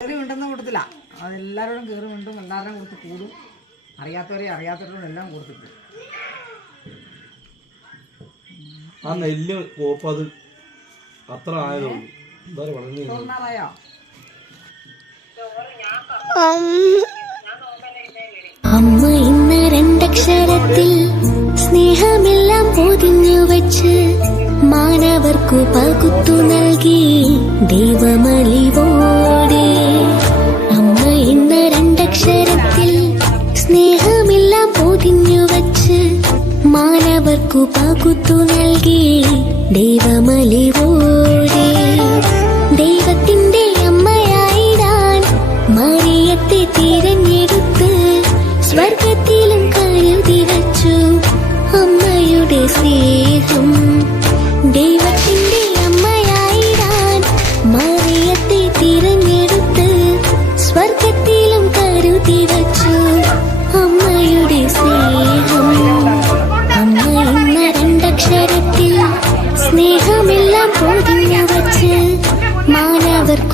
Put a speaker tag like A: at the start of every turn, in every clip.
A: കയറി ഉണ്ടെന്ന കൂട്ടത്തില്ല അതെല്ലാവരോടും കയറി ഉണ്ടും എല്ലാവരും കൊടുത്ത് കൂടും. അറിയാത്തവരെ അറിയാത്തവരോടും എല്ലാം കൊടുത്തിട്ട്
B: ആ നെല്ല് കോപ്പ് അത് അത്ര ആയതേ ഉള്ളൂ. എന്താ വളർന്നു
A: ചോറിനാറായോ
C: അമ്മ ഇന്ന് രണ്ടക്ഷരത്തിൽ പൊതിഞ്ഞു വച്ച് മാനവർക്കു പകുത്തു നൽകി ദൈവമലിവോടെ. അമ്മ ഇന്ന് രണ്ടക്ഷരത്തിൽ സ്നേഹമെല്ലാം പൊതിഞ്ഞു മാനവർക്കു പകുത്തു നൽകി ദൈവമലിവോടെ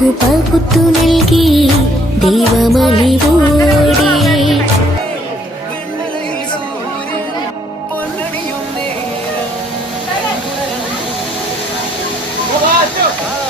C: മാനവർക്കു പകുത്തു നൽകി ദൈവമലിവോടെ അമ്മ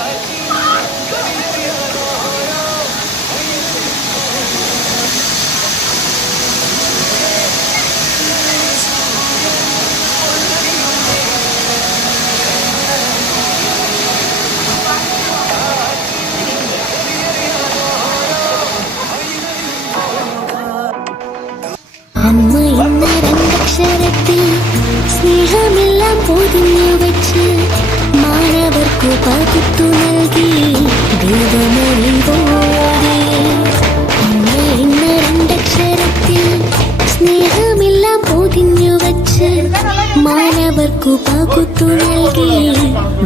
C: മാനവർക്കു പകുത്തു നൽകി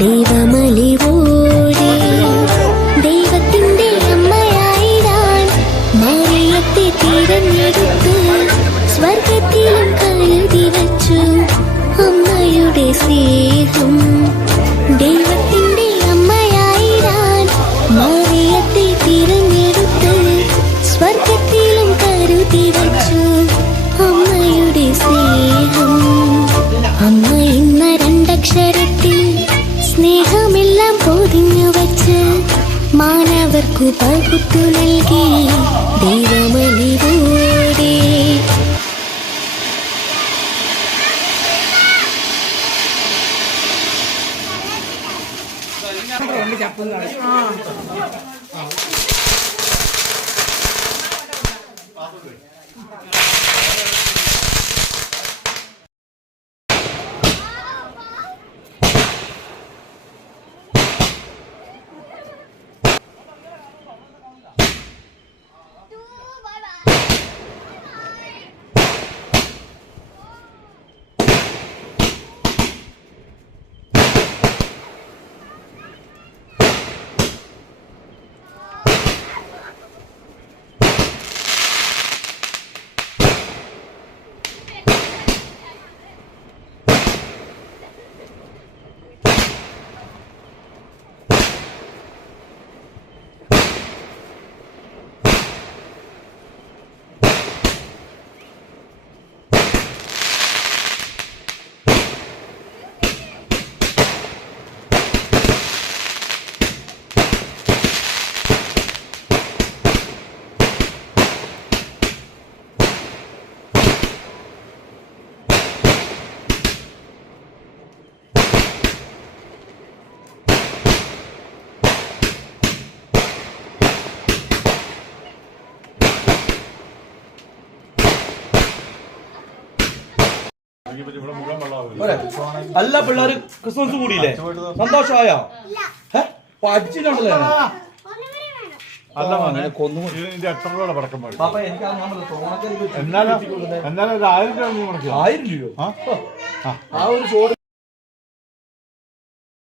C: ദൈവമലിവോടെ ദൈവത്തിന്റെ മാനവർക്കു പകുത്തു നൽകി
B: അല്ല പിള്ളേർ ക്രിസ്മസ് കൂടിയില്ലേ? സന്തോഷമായോ? പഠിച്ചിട്ടുണ്ടല്ലേ?
D: അല്ല മോനെ.
B: കൊന്നു
D: ഇതിന്റെ എത്ര രൂപയുടെ പടക്കം പാടി. എന്നാലും ആയിരം രൂപ
B: ആയിരം രൂപയോ?
D: ആ
B: ഒരു